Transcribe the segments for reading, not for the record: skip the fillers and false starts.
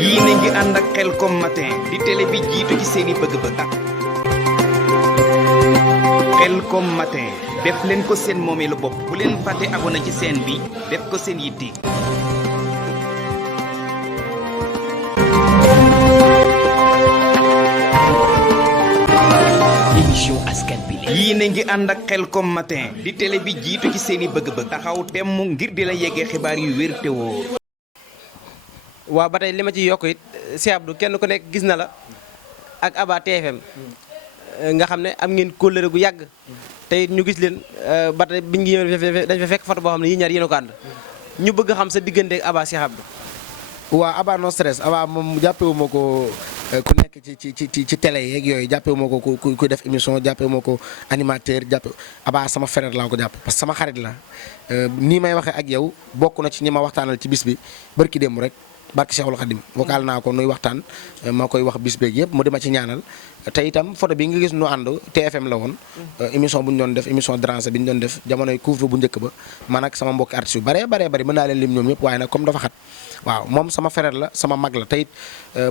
yéen a ngi ànd ak Khelcom matin di télé bi jiitu ci seeni bëgg-bëgg. Khelcom matin def leen ko seen moomeelu bopp bu leen fàtte abonné ci seen bi def ko seen yitte. émission askan bi la. yéen a ngi ànd ak Khelcom matin di télé bi jiitu ci seeni bëgg-bëgg taxaw temm ngir di la yeggee xibaar yu wér te woo. waaw ba tey li ma ci yokk it Cheikh Abdou kenn ku nekk gis na la ak Aba TFM nga xam ne am ngeen kóllëre gu yàgg te it ñu gis leen ba tey biñ ngi ñëw dañ fa fekk photo boo xam ne yii ñaar yéen a ko ànd ñu bëgg xam sa diggante ak Aba Cheikh Abdou. waaw Aba no stress Aba moom jàppewu ma ko ku nekk ci télé yeeg yooyu jàppewu ma ko ku def émission jàppewu ma ko animateur jàppe Aba sama frère laa ko jàpp parce que sama xarit la nii may waxee ak yow bokk na ci ñi ma waxtaanal ci bis bi barki démb rek. barke Cheikhul Khadim vocal naa ko nuy waxtaan ma koy wax bis beeg yëpp mu dima ci ñaanal te itam photo bi nga gis nu ànd TFM la woon émission bu ñu doon def émission Dranse bi ñu doon def jamonoy couvre bu njëkk ba man ak sama mbokki artistes yu baree bari mën naa leen lim ñoom ñëpp waaye nag comme dafa xat waaw moom sama frère la sama mag la te it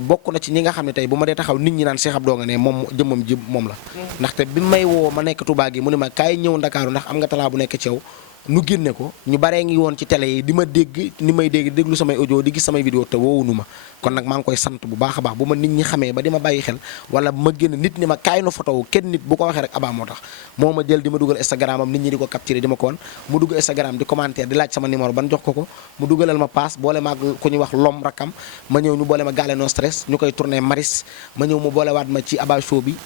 bokk na ci ñi nga xam ne tey bu ma dee taxaw nit ñi naan Cheikh Abdou nga ne moom jëmmam ji moom la ndaxte bi may woo ma nekk Touba gi mu ne ma kaay ñëw Ndakaaru ndax am nga talaa bu nekk ci yow nu génne ko ñu baree ngi woon ci télé yi di ma dégg ni may déglu samay audio di gis samay vidéo te woowunu ma kon nag maa ngi koy sant bu baax a baax bu ma nit ñi xamee ba di ma bàyyi xel wala ma génn nit ni ma kaay no photo wu kenn nit bu ko waxee rek Aba moo tax moo ma jël di ma dugal Instagram am nit ñi di ko capturer di ma ko wan mu dugg Instagram di commentaire di laaj sama numéro ban jox ko mu dugalal ma paas boole ma ku ñuy wax lom rakam ma ñëw ñu boole ma gaale no stress ñu koy tourné maris ma ñëw mu boolewaat ma ci Aba show bi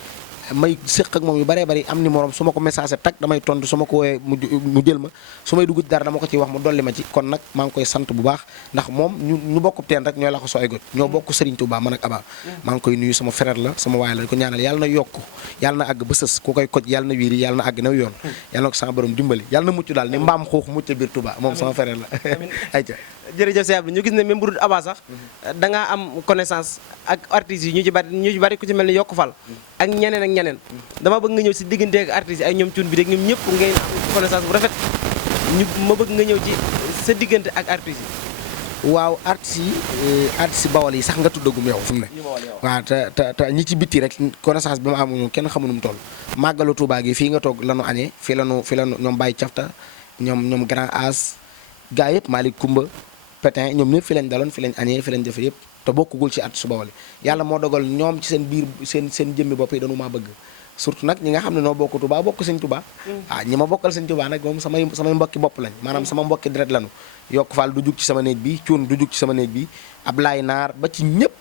may séq ak moom yu baree bari am numéro su ma ko message tak damay tontu su ma ko woowee mu jël ma su may dugg dara dama ko ciy wax mu dolli ma ci kon nag maa ngi koy sant bu baax ndax moom ñu bokk teen rek ñooy la ko soo ay got ñoo bokk Serigne Touba man ak Aba maa ngi koy nuyu sama frère la sama waay la di ko ñaanal yàlla na yokk yàlla na àgg ba sës ku koy koj yàlla na wiiri yàlla na àgg na yoon yàlla na ko sama borom dimbali yàlla na mucc daal ni mbaam xuux mucc biir Touba moom sama frère la ayca jërëjëf Cheikh Abdou ñu gis ne même bu dul Aba sax da ngaa am connaissance ak artistes yi ñu ci bari ku ci mel ni Yokk Fall ak ñeneen dama bëgg nga ñëw si diggante ak artistes yi ay ñoom cuun bi rek ñoom ñëpp ngeen am connaissance bu rafet ma bëgg nga ñëw ci sa diggante ak artistes yi. waaw artistes yi bawal yi sax nga tuddagum yow fi mu ne waaw te ñi ci bitti rek connaissance bi ma amuñu kenn xamu nu mu toll màggalu Touba gi fii nga toog lanu añee fii lanu ñoom Baye Cafta ñoom Grand As gaa yëpp Malick Koumba Pétin ñoom ñëpp fi lañ daloon fi lañ añee fi lañ defe yëpp te bokkugul ci artiste bawal yàlla moo dogal ñoom ci seen biir seen jëmmi bopp yi dañu maa bëgg surtout nag ñi nga xam ne noo bokk Touba bokk sëñ Touba ñi ma bokkal sëñ Touba nag moom samay mbokki bopp lañ maanaam sama mbokki deret lañu Yokk Fall du jug ci sama néeg bi Cuun du jug ci sama néeg bi Ablaye Naar ba ci ñëpp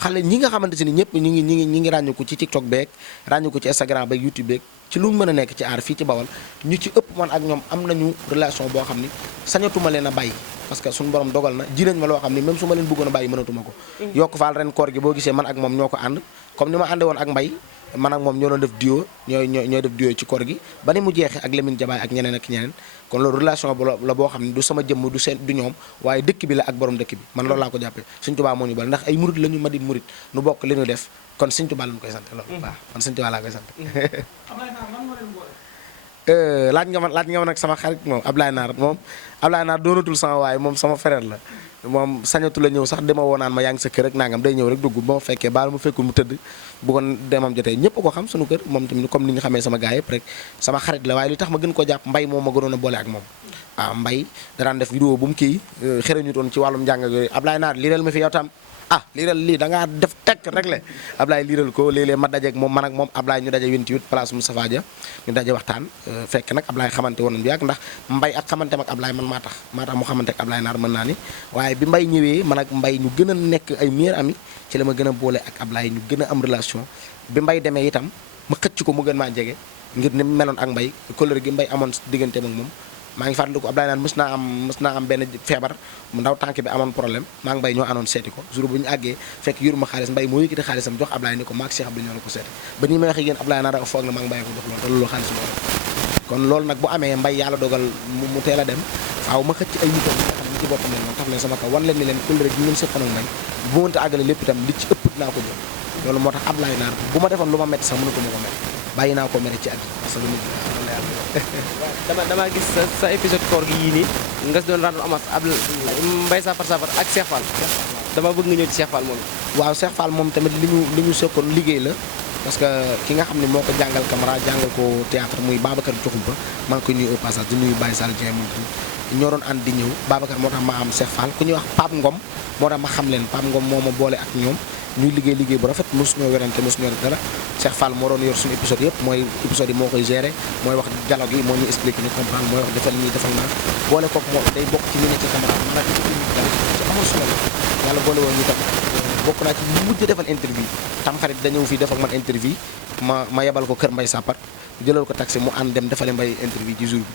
xale ñi nga xamante si ni ñëpp ñi ngi ràññu ko ci TikTok beeg ràññu ko ci Instagram beeg YouTube beeg ci lu mën a nekk ci aar fii ci bawal ñu ci ëpp man ak ñoom am nañu relation boo xam ni sañatuma leen a bàyyi parce que suñu borom dogal na ji nañ ma loo xam ni même su ma leen bëggoon a bàyyi mënatuma ko Yokk Fall ren koor gi boo gisee man ak moom ñoo ko ànd comme ni ma ànde woon ak Mbay man ak moom ñoo doon def duo ñooy def duo ci koor gi ba ni mu jeexee ak Lamine Jabaay ak ñeneen ak ñeneen kon loolu relation la boo xam ne du sama jëmm du ñoom waaye dëkk bi la ak borom dëkk bi man loolu laa ko jàppee Sëñ Tuubaa moo ñu bal ndax ay murit la ñu ma di murit nu bokk li ñu def kon Sëñ Tuubaa lañu koy sant loolu waaw man Sëñ Tuubaa laa koy sant laaj nga ma nag sama xarit moom Ablaye Naar doonatul sama waaye moom sama frère la moom sañatu la ñëw sax dama woonaan ma yaa ngi sa kër rek nangam day ñëw rek dugg ba ma fekkee baal ma fekkul mu tëdd bu ko demam jotee ñëpp ko xam suñu kër moom tamit comme ni ñu xamee sama gaay yëpp rek sama xarit la waaye li tax ma gën ko jàpp Mbay moom ma gënoon a boole ak moom waaw Mbay danaan def vidéo bu mu kii xërañu toon ci wàllum njàng ak yooyu Ablaye Naar liiral ma fi yow tam liiral lii da ngaa def tekk rek le Ablaye liiral ko léeg-léeg ma dajeeg moom man ak moom Ablaye ñu daje 28 place Moustapha Dia ñu daje waxtaan fekk nag Ablaye xamante woon bi yàgg ndax Mbay ak xamante ak Ablaye man maa tax mu xamante ak Ablaye Naar mën naa ni waaye bi Mbay ñëwee man ak Mbay ñu gën a nekk ay meilleurs amis ci la ma gën a boole ak Ablaye ñu gën a am relation bi Mbay demee itam ma xëcc ko mu gën maa jege ngir ni mu meloon ak Mbay couleur gi Mbay amoon diggante ak moom maa ngi fàttaliku Ablaye Naar mës naa am benn feebar mu ndaw tànk bi amoon problème maa ngi Mbay ñoo àndoon seeti ko jour bu ñu àggee fekk yuruma xaalis Mbay moo yëkkati xaalisam jox Ablaye ni ko maag Cheikh Abdou ñoo la ko seeti ba nii may waxee yéen Ablaye Naar dafa foog na maa ngi Mbay ko jox loolu te loolu xaalis moo kon loolu nag bu amee Mbay yàlla dogal mu teel a dem waaw ma xëcc ay nitam nga xam ne ci boppam leen moom taf leen sama kaw wan leen ni leen kul rek ñu ngeen seqoon ak Mbay bu mënta àggale lépp itam li ci ëpp dinaa ko jël loolu moo tax Ablaye Naar bu ma defoon lu ma metti sax mënatuma ko metti bàyyi naa ko mere ci àddina parce que lu dama gis sa épisode koor gi yii nii nga si doon rendre hommage Mbaye Safar ak Cheikh Fall dama bëgg nga ñëw ci Cheikh Fall moom. waaw Cheikh Fall moom tamit li ñu sekkoon liggéey la parce que ki nga xam ne moo ko jàngal caméra jàngal ko théâtre muy Babacar Diokhoumpa maa ngi koy nuyu au passage di nuyu Baye Sall Dieng moom tamit ñoo doon ànd di ñëw Babacar moo tax ma am Cheikh Fall ku ñuy wax Pape Ngom moo tax ma xam leen Pape Ngom moo ma boole ak ñoom ñuy liggéey bu rafet mosu ñoo werante mosu ñoo def dara Cheikh Fall moo doon yor suñu épisode yëpp mooy épisode yi moo koy gérer mooy wax dialogue yi moo ñuy expliquer ñu comprendre mooy wax defal nii defal naa boole kook moo day bokk ci ñu ne ci caméra man ak ci amul solo la yàlla boole woon ñu tam bokk naa ci mujj defal interview tam xarit dañëw fii def ak man interview ma yebal ko kër Mbay Sapar jëlal ko taxi mu ànd dem defale Mbay interview ci jour bi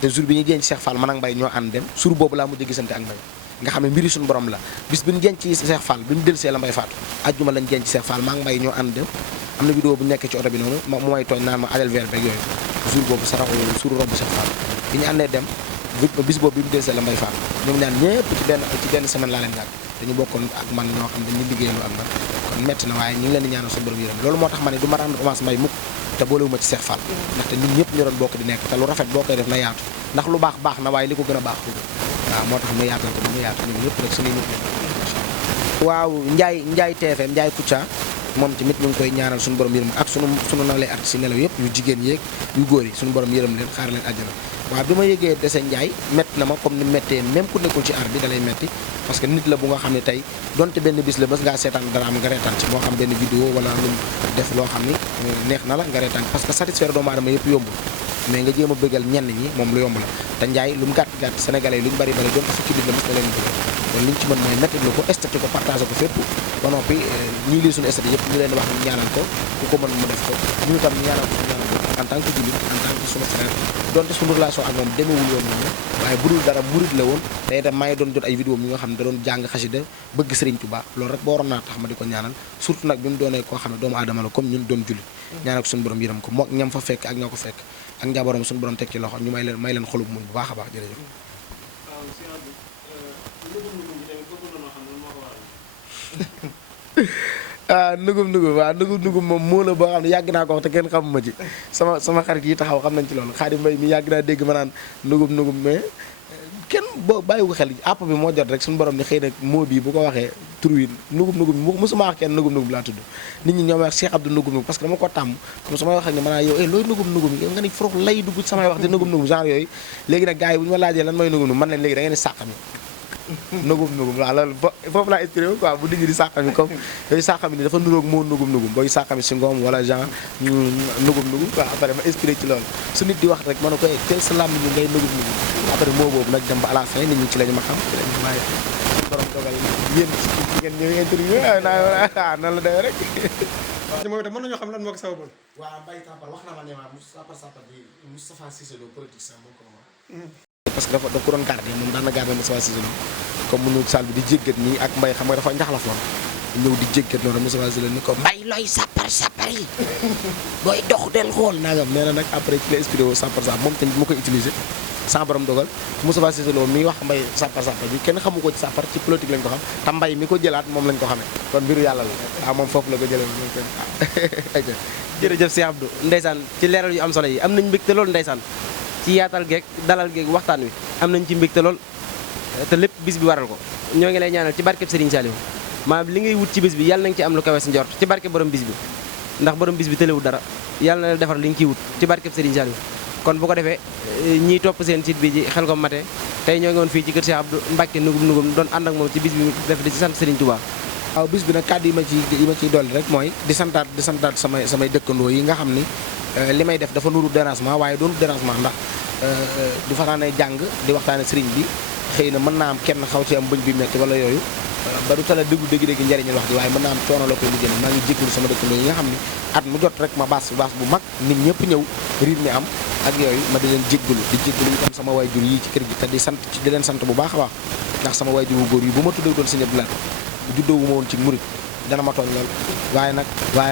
te jour bi ñu jenc Cheikh Fall man ak Mbay ñoo ànd dem jour boobu laa mujj gisante ak Mbay nga xam ne mbiri suñu borom la bis bi ñu jenc ci Cheikh Fall bi ñu dellusee la Mbay faatu ajjuma lañ jenc Cheikh Fall maa ngi Mbay ñoo ànd dem am na vidéo bu nekkee ci oto bi noonu mu may tooñ naan ma ajal verre beeg yooyu jour boobu saraxu suuru romb Cheikh Fall bi ñu àndee dem bis boobu bi mu dellusee la Mbay faatu ñoom ñaan ñëpp ci benn semaine laa leen yàgg dañu bokkoon ak man ñoo xam dañuy liggéeyaloo ak man kon metti na waaye ñu ngi leen di ñaanal suñu borom yërëm loolu moo tax ma ne du ma rendre hommage Mbay mukk te boolewuma ci Cheikh Fall ndaxte ñun ñëpp ñu doon bokk di nekk te lu rafet boo koy def na yaatu ndax lu baax baax na waaye li ko gën a baax ko waaw moo tax mu yaatal ko mu yaatu ñun ñëpp rek suñuy nit waaw Njaay TFM Njaay Kouthia moom tamit ñu ngi koy ñaanal suñu borom yërëm ak sunu nawlee artistes yi nelaw yëpp yu jigéen yeeg yu góor yi suñu borom yërëm leen xaar leen àjjana waaw bi ma yëgee dese Njaay métti na ma comme ni méttee même ku nekkul ci art bi da lay métti parce que nit la bu nga xam ne tey donte benn bis la mës ngaa seetaan dara am nga reetaan ci moo xam benn vidéo wala lu def loo xam ni neex na la nga reetaan parce que satisfaire doomu aadama yëpp yombul mais nga jéem a bëggal ñenn ñi moom lu yomb la te Njaay lu mu gàtt sénégalais yi lu ñu bari bari donte fukki nit la mës na leen bëgg kon li ñu ci mën mooy métti lu ko estaté ko partagé ko fépp ba noppi ñii lii suñu estaté yëpp ñu leen wax ñu ñaanal ko ku ko mën mu def ko ñu tam ñaanal ko en tant que jullit en tant que suñu frère donte suñu relation ak moom demeewul woon noonu waaye bu dul dara murid la woon te itam maa ngi doon jot ay vidéo mi nga xam ne da doon jàng xasida bëgg Serigne Touba loolu rek boo waroon naa tax ma di ko ñaanal surtout nag bi mu doonee koo xam ne doomu aadama la comme ñun doon jullit ñaanal ko suñu borom yërëm ko mook ñam fa fekk ak ñoo ko fekk ak njabooram suñu borom teg ci loxo ñu may leen xolub muñ bu baax a baax jërëjëf nugum moom moo la boo xam ne yàgg naa ko wax te kenn xamuma ci sama xarit yi taxaw xam nañ ci loolu Xaadim Mbay mi yàgg naa dégg ma naan nugum mais kenn boo bàyyiwu xel àpp bi moo jot rek suñu borom ni xëy na moo bii bu ko waxee tur wi nugum mosuma wax kenn nugum laa tudd nit ñi ñoo may wax Cheikh Abdou nugum parce que dama ko tàmm comme su may wax ak ne maanaam yow looy nugum yow nga ni forox lay dugg samay wax di nugum genre yooyu léegi nag gars yi bu ñu ma laajee lan mooy nugum man leen léegi da ngeen di sàqami nugum waaw loolu foofu laa inspiré quoi bu nit ñi di sàqami comme yooyu sàqami ni dafa nuróog moo nugum booy sàqami si ngoom wala genre nugum quoi après ma inspiré ci loolu su nit di wax rek ma ne ko teel sa làmb ñu ngay nugum après moo boobu nag dem ba à la fin nit ñi ci lañu ma xam ci lañu ma borom dogal yéen ci ngeen ñëw interview nan la demee rek moom itam mën nañoo xam lan moo ko sababal waaw Mbaye Tapal wax na ma ne ma Sapar bi Moustapha Cissé Lo politicien moo ko parce que dafa ko doon gardé moom daan na gardé Moustapha Cissé Lo comme mu ñëw salle bi di jéggat nii ak Mbaye xam nga dafa njaxlafoon ñëw di jéggat noonu Moustapha Cissé Lo ni ko Mbaye looy sapar yi booy dox del xool nangam nee na nag après ci la inspiré woo sapar moom tamit mu koy utilisé sans borom dogal Moustapha Cissé Lo mi wax Mbaye sapar bi kenn xamu ko ci sapar ci politique lañ ko xam te Mbaye mi ko jëlaat moom lañ ko xamee kon mbiru yàlla la waaw moom foofu la ko jëlee moom kenn jërëjëf Cheikh Abdou ndeysaan ci leeral yu am solo yi am nañ mbégte loolu ndeysaan ci yaatal geeg dalal geeg waxtaan wi am nañ ci mbégte lool te lépp bis bi waral ko ñoo ngi lay ñaanal ci barkeb Serigne Saliou maanaam li ngay wut ci bis bi yàlla na nga ci am lu kawe sa njort ci barke borom bis bi ndax borom bis bi tëlewul dara yàlla na la defar li nga ciy wut ci barkeb Serigne Saliou kon bu ko defee ñiy topp seen site bi ji Khelcom Matin tey ñoo ngi woon fii ci kër Cheikh Abdou Mbacke nugum doon ànd ak moom ci bis bi def di ci sant Serigne Touba waaw bis bi nag kàddu yi ma ciy dolli rek mooy di santaat samay dëkkandoo yi nga xam ni li may def dafa nuru dérangement waaye doonu dérangement ndax du fanaane jàng di waxtaane sëriñ bi xëy na mën naa am kenn xaw ci am bëñ bi metti wala yooyu ba du tala dégg njariñal wax ji waaye mën naa am coono la koy liggéey maa ngi jégalu sama dëkkandoo yi nga xam ni at mu jot rek ma baas bu mag nit ñëpp ñëw riir mi am ak yooyu ma di leen jégalu itam sama waajur yi ci kër gi te di leen sant bu baax a baax ndax sama waajur bu góor yi bu ma tuddee doon sëñ Abdoulaye juddoo wu ma woon ci murit dana ma tooñ lool waaye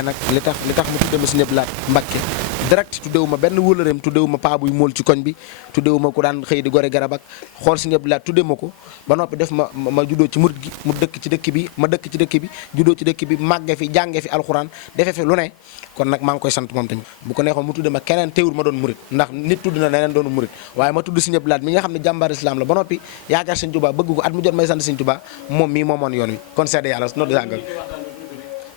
nag li tax mu tudde ma Sëñ Abdou Lahad Mbacké direct tuddewu ma benn wóolëreem tuddewu ma paa buy móol ci koñ bi tuddewu ma ku daan xëy di gore garab ak xool Sëñ Abdou Lahad tudde ma ko ba noppi def ma juddoo ci murit gi mu dëkk ci dëkk bi ma dëkk ci dëkk bi juddoo ci dëkk bi màgge fi jànge fi alxuraan defe fi lu ne kon nag maa ngi koy sant moom tamit bu ko neexoon mu tudde ma keneen teewul ma doon murit ndax nit tudd na neneen doonu murit waaye ma tudd Sëñ Abdou Lahad mi nga xam ne jàmbaar islam la ba noppi yaakaar Sëñ Tuubaa bëgg ko at mu jot may sant Sëñ Tuubaa moom mii moomoon yoon wi kon seede yàlla no dëggal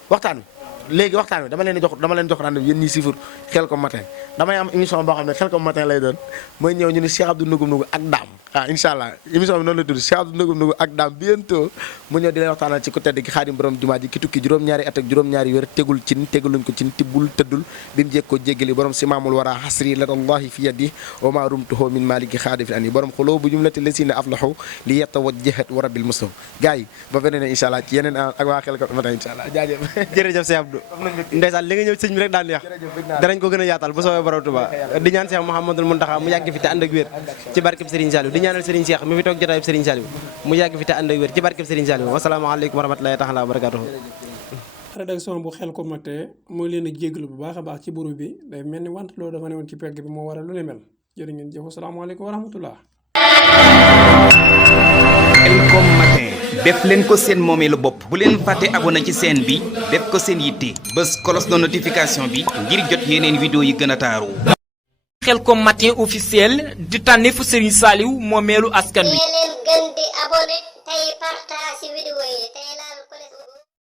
waxtaan wi dama leen jox rendez-vous yéen ñi sifur Khelcom matin damay am émission boo xam ne Khelcom matin lay doon mooy ñëw ñu ne Cheikh Abdou Nougoum Nougoum ak Dame incha allah émission bi noonu la tudd Cheikh Abdou Nougoum Nougoum ak Dame bientôt mu ñëw di leen waxtaanal ci ku tedd gi Xaadim borom jumaa ji ki tukki juróom-ñaari at ak juróom-ñaari wér tegul cin teguluñ ko cin tibbul tëddul bi mu jékkoo jéggali borom simaamul wara xasri ladallahi fi yadi wa ma rumtuhu min maliki xaadi fi ani borom xuloo bu jumlati lasina aflahu li yatawajjahat wa rabbil mustafa gars yi ba beneen incha allah ci yeneen ak waa Khelcom matin incha allah jaajëf jërëjëf Cheikh Abdou ndeysaan li nga ñëw sëñ bi rek daan neex danañ ko gën a yaatal bu soobee borom Tuubaa di ñaan Cheikh Mouhamadoul Mountakha mu yàgg fi te ànd ak wér ci barkeb Serigne Saliou di ñaanal Serigne Cheikh mi fi toog jotaayub Serigne Saliou mu yàgg fi te ànd ak wér ci barkeb Serigne Saliou wasalaamaaleykum wa rahmatulahi taala wa barakatuhu rédaction bu Khelcom matin mooy leen a jéglu bu baax a baax ci buru bi day mel ni wante loolu dafa newoon ci pegg bi moo waral lu ne mel jërë ngeen jëf asalaamaaleykum wa rahmatullah Khelcom matin def leen ko seen moomeelu bopp bu leen fàtte abonné ci chaîne bi def ko seen yitte bës cloche de notification bi ngir jot yeneen vidéo yi gën a taaru. Khelcom matin officiel di tànneefu Serigne Saliou moomeelu askan wi. leen gën di abonné tey partage vidéo yi tey laal ko